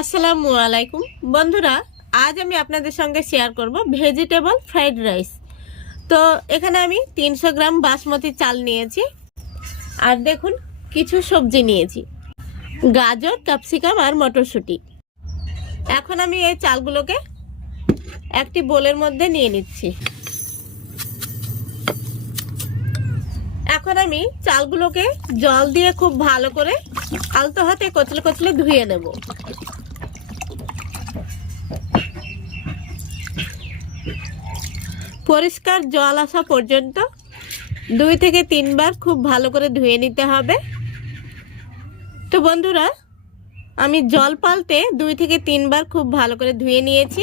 আসসালামু আলাইকুম বন্ধুরা, আজ আমি আপনাদের সঙ্গে শেয়ার করব ভেজিটেবল ফ্রাইড রাইস। তো এখানে আমি 300 গ্রাম বাসমতি চাল নিয়েছি, আর দেখুন কিছু সবজি নিয়েছি, গাজর, ক্যাপসিকাম আর মটরশুঁটি। এখন আমি এই চালগুলোকে একটি বোলের মধ্যে নিয়ে নিচ্ছি। এখন আমি চালগুলোকে জল দিয়ে খুব ভালো করে আলতো হাতে কচলে কচলে ধুয়ে নেব। পরিষ্কার জল আসা পর্যন্ত 2 থেকে 3 বার খুব ভালো করে ধুয়ে নিতে হবে। তো বন্ধুরা, আমি জল পাল্টে 2 থেকে 3 বার খুব ভালো করে ধুয়ে নিয়েছি।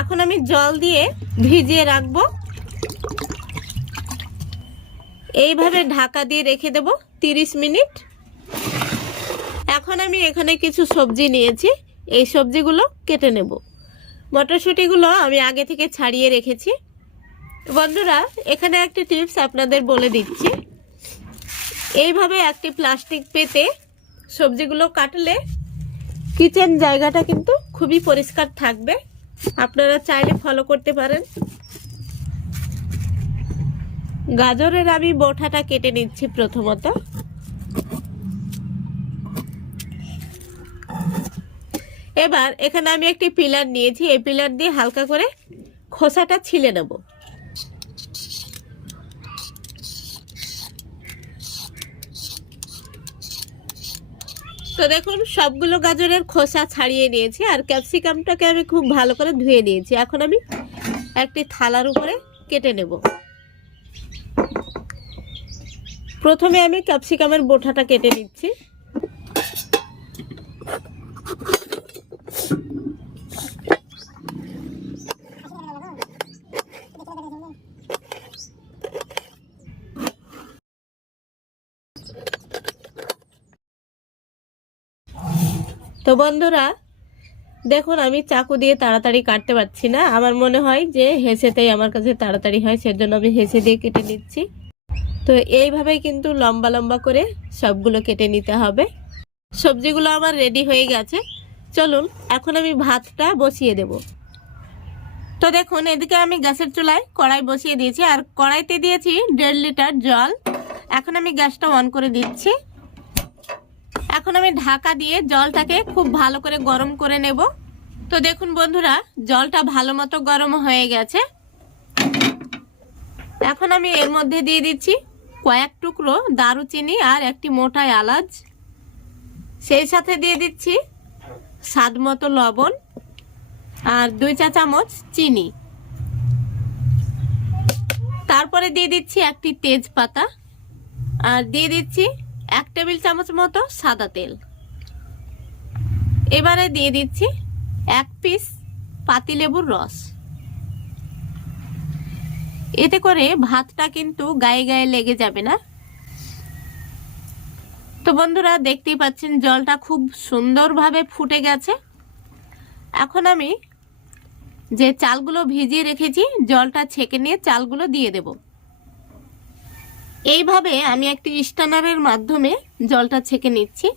এখন আমি জল দিয়ে ভিজিয়ে রাখবো। এইভাবে ঢাকা দিয়ে রেখে দেব 30 মিনিট। এখন আমি এখানে কিছু সবজি নিয়েছি, এই সবজিগুলো কেটে নেব। মটরশুঁটিগুলো আমি আগে থেকে ছাড়িয়ে রেখেছি। বন্ধুরা, এখানে একটি টিপস আপনাদের বলে দিচ্ছি। এইভাবে একটি প্লাস্টিক পেতে সবজিগুলো কাটলে কিচেন জায়গাটা কিন্তু খুবই পরিষ্কার থাকবে। আপনারা চাইলে ফলো করতে পারেন। গাজরের আমি বোটাটা কেটে নিচ্ছি প্রথমত। এবার এখানে আমি একটি পিলার নিয়েছি, এই পিলার দিয়ে হালকা করে খোসাটা ছিলে নেব। তো দেখুন, সবগুলো গাজরের খোসা ছাড়িয়ে নিয়েছি, আর ক্যাপসিকামটাকে আমি খুব ভালো করে ধুয়ে নিয়েছি। এখন আমি একটি থালার উপরে কেটে নেব। প্রথমে আমি ক্যাপসিকামের বোটাটা কেটে নিচ্ছি। তো বন্ধুরা দেখুন, আমি চাকু দিয়ে তাড়াতাড়ি কাটতে পারছি না। আমার মনে হয় যে হেসেতেই আমার কাছে তাড়াতাড়ি হয়, সেজন্য আমি হেসে দিয়ে কেটে নিচ্ছি। তো এইভাবেই কিন্তু লম্বা লম্বা করে সবগুলো কেটে নিতে হবে। সবজিগুলো আমার রেডি হয়ে গেছে। চলুন এখন আমি ভাতটা বসিয়ে দেব। তো দেখুন, এদিকে আমি গ্যাসের চুলায় কড়াই বসিয়ে দিয়েছি, আর কড়াইতে দিয়েছি 1.5 লিটার জল। এখন আমি গ্যাসটা অন করে দিচ্ছি। এখন আমি ঢাকা দিয়ে জলটাকে খুব ভালো করে গরম করে নেব। তো দেখুন বন্ধুরা, জলটা ভালো মতো গরম হয়ে গেছে। এখন আমি এর মধ্যে দিয়ে দিচ্ছি কয়েক টুকরো দারুচিনি আর একটি মোটা এলাচ। সেই সাথে দিয়ে দিচ্ছি স্বাদ মতো লবণ আর 2 চা চামচ চিনি। তারপরে দিয়ে দিচ্ছি একটি তেজপাতা, আর দিয়ে দিচ্ছি 1 টেবিল চামচ মতো সাদা তেল। এবারে দিয়ে দিচ্ছি 1 পিস পাতিলেবুর রস। এতে করে ভাতটা কিন্তু গায়ে গায়ে লেগে যাবে না। তো বন্ধুরা, দেখতেই পাচ্ছেন জলটা খুব সুন্দরভাবে ফুটে গেছে। এখন আমি যে চালগুলো ভিজিয়ে রেখেছি, জলটা ছেঁকে নিয়ে চালগুলো দিয়ে দেব। এইভাবে আমি একটি স্ট্যানারের মাধ্যমে জলটা ছেঁকে নিচ্ছি।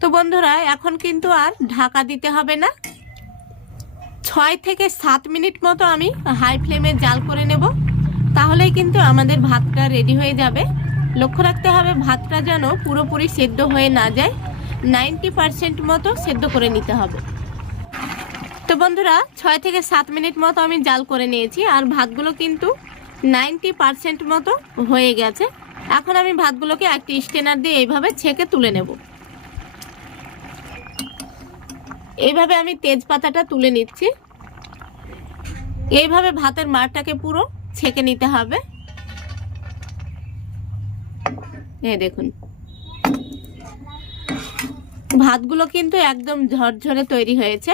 তো বন্ধুরা, এখন কিন্তু আর ঢাকা দিতে হবে না। 6 থেকে 7 মিনিট মতো আমি হাই ফ্লেমে জাল করে নেব, তাহলেই কিন্তু আমাদের ভাতটা রেডি হয়ে যাবে। লক্ষ্য রাখতে হবে ভাতটা যেন পুরোপুরি সেদ্ধ হয়ে না যায়, 90% মতো সেদ্ধ করে নিতে হবে। তো বন্ধুরা, 6 থেকে 7 মিনিট মতো আমি জাল করে নিয়েছি, আর ভাতগুলো কিন্তু 90% মতো হয়ে গেছে। এখন আমি ভাতগুলোকে একটি স্ট্রেনার দিয়ে এইভাবে ছেঁকে তুলে নেব। এইভাবে আমি তেজপাতাটা তুলে নিচ্ছি। এইভাবে ভাতের মারটাকে পুরো ছেঁকে নিতে হবে। এই দেখুন, ভাতগুলো কিন্তু একদম ঝরঝরে তৈরি হয়েছে।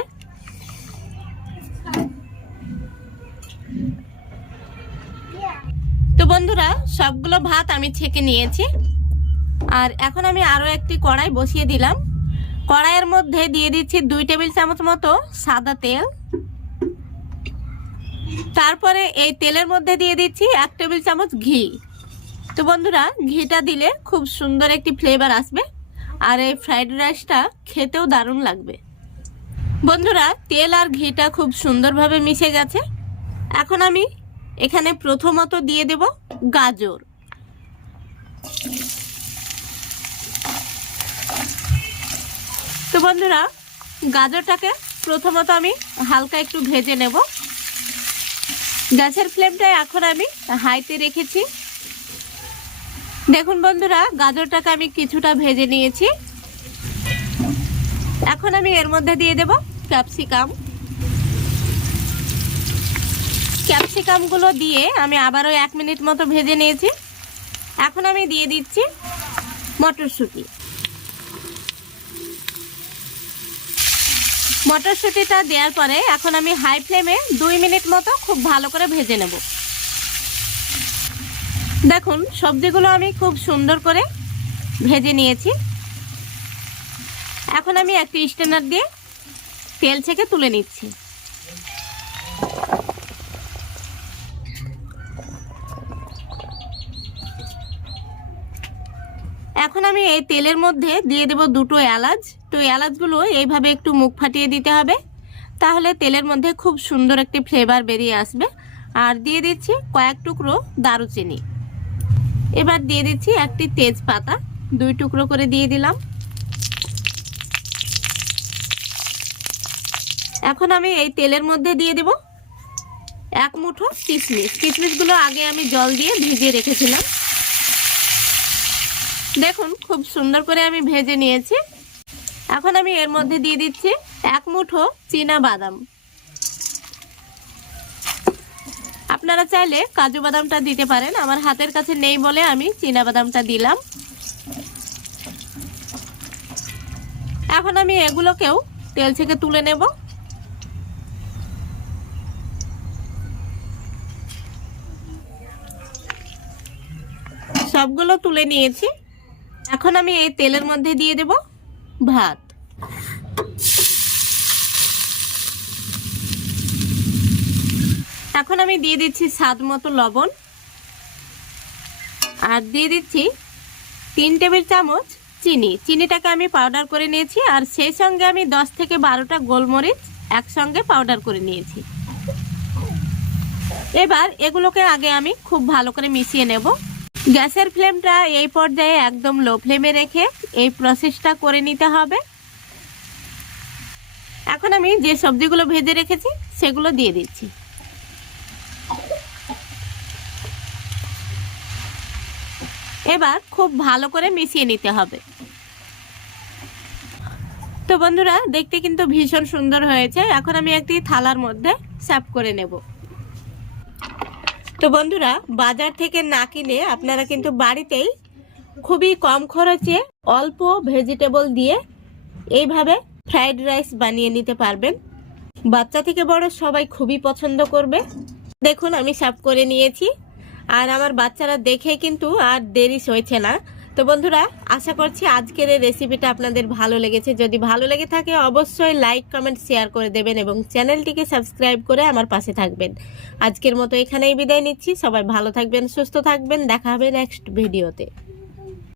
তো বন্ধুরা, সবগুলো ভাত আমি ছেঁকে নিয়েছি, আর এখন আমি আরো একটি কড়াই বসিয়ে দিলাম। কড়াইয়ের মধ্যে দিয়ে দিচ্ছি 2 টেবিল চামচ মতো সাদা তেল। তারপরে এই তেলের মধ্যে দিয়ে দিচ্ছি 1 টেবিল চামচ ঘি। তো বন্ধুরা, ঘিটা দিলে খুব সুন্দর একটি ফ্লেভার আসবে আর এই ফ্রাইড রাইসটা খেতেও দারুণ লাগবে। বন্ধুরা, তেল আর ঘিটা খুব সুন্দরভাবে মিশে গেছে। এখন আমি এখানে প্রথমত দিয়ে দেব গাজর। তো বন্ধুরা, গাজরটাকে প্রথমত আমি হালকা একটু ভেজে নেব। গ্যাসের ফ্লেমটা এখন আমি হাইতে রেখেছি। দেখুন বন্ধুরা, গাজরটাকে আমি কিছুটা ভেজে নিয়েছি। এখন আমি এর মধ্যে দিয়ে দেব ক্যাপসিকাম। ক্যাপসিকামগুলো দিয়ে আমি আবারও 1 মিনিট মতো ভেজে নিয়েছি। এখন আমি দিয়ে দিচ্ছি মটরশুঁটি। মটরশুঁটিটা দেওয়ার পরে এখন আমি হাই ফ্লেমে 2 মিনিট মতো খুব ভালো করে ভেজে নেব। দেখুন, সবজিগুলো আমি খুব সুন্দর করে ভেজে নিয়েছি। এখন আমি একটি স্ট্রেনার দিয়ে তেল ছেঁকে তুলে নিচ্ছি। এখন আমি এই তেলের মধ্যে দিয়ে দেব 2টো এলাচ। তো এলাচগুলো এইভাবে একটু মুখ ফাটিয়ে দিতে হবে, তাহলে তেলের মধ্যে খুব সুন্দর একটি ফ্লেভার বেরিয়ে আসবে। আর দিয়ে দিচ্ছি কয়েক টুকরো দারুচিনি। এবার দিয়ে দিচ্ছি একটি তেজপাতা, 2 টুকরো করে দিয়ে দিলাম। এখন আমি এই তেলের মধ্যে দিয়ে দেব 1 মুঠো কিশমিশ। কিশমিশগুলো আগে আমি জল দিয়ে ভিজিয়ে রেখেছিলাম। দেখুন, খুব সুন্দর করে আমি ভেজে নিয়েছি। এখন আমি এর মধ্যে দিয়ে দিচ্ছি 1 মুঠো চীনা বাদাম। আপনারা চাইলে কাজু বাদামটা দিতে পারেন, আমার হাতের কাছে নেই বলে আমি চীনা বাদামটা দিলাম। এখন আমি এগুলোকেও তেল থেকে তুলে নেব। সবগুলো তুলে নিয়েছি। এখন আমি এই তেলের মধ্যে দিয়ে দেব ভাত। এখন আমি দিয়ে দিচ্ছি স্বাদ মতো লবণ আর দিয়ে দিচ্ছি 3 টেবিল চামচ চিনি। চিনিটাকে আমি পাউডার করে নিয়েছি আর সেই সঙ্গে আমি 10 থেকে 12টা গোলমরিচ একসঙ্গে পাউডার করে নিয়েছি। এবার এগুলোকে আগে আমি খুব ভালো করে মিশিয়ে নেব। গ্যাসের ফ্লেমটা এই পর্যায়ে একদম লো ফ্লেমে রেখে এই প্রসেসটা করে নিতে হবে। এখন আমি যে সবজিগুলো ভেজে রেখেছি সেগুলো দিয়ে দিচ্ছি। এবার খুব ভালো করে মিশিয়ে নিতে হবে। তো বন্ধুরা, দেখতে কিন্তু ভীষণ সুন্দর হয়েছে। এখন আমি একটি থালার মধ্যে সার্ভ করে নেব। তো বন্ধুরা, বাজার থেকে না কিনে আপনারা কিন্তু বাড়িতেই খুবই কম খরচে অল্প ভেজিটেবল দিয়ে এইভাবে ফ্রাইড রাইস বানিয়ে নিতে পারবেন। বাচ্চা থেকে বড় সবাই খুবই পছন্দ করবে। দেখুন, আমি সার্ভ করে নিয়েছি আর আমার বাচ্চারা দেখে কিন্তু আর দেরি সইছে না। তো বন্ধুরা, আশা করছি আজকের এই রেসিপিটা আপনাদের ভালো লেগেছে। যদি ভালো লেগে থাকে অবশ্যই লাইক, কমেন্ট, শেয়ার করে দেবেন এবং চ্যানেলটিকে সাবস্ক্রাইব করে আমার পাশে থাকবেন। আজকের মতো এখানেই বিদায় নিচ্ছি। সবাই ভালো থাকবেন, সুস্থ থাকবেন। দেখা হবে নেক্সট ভিডিওতে।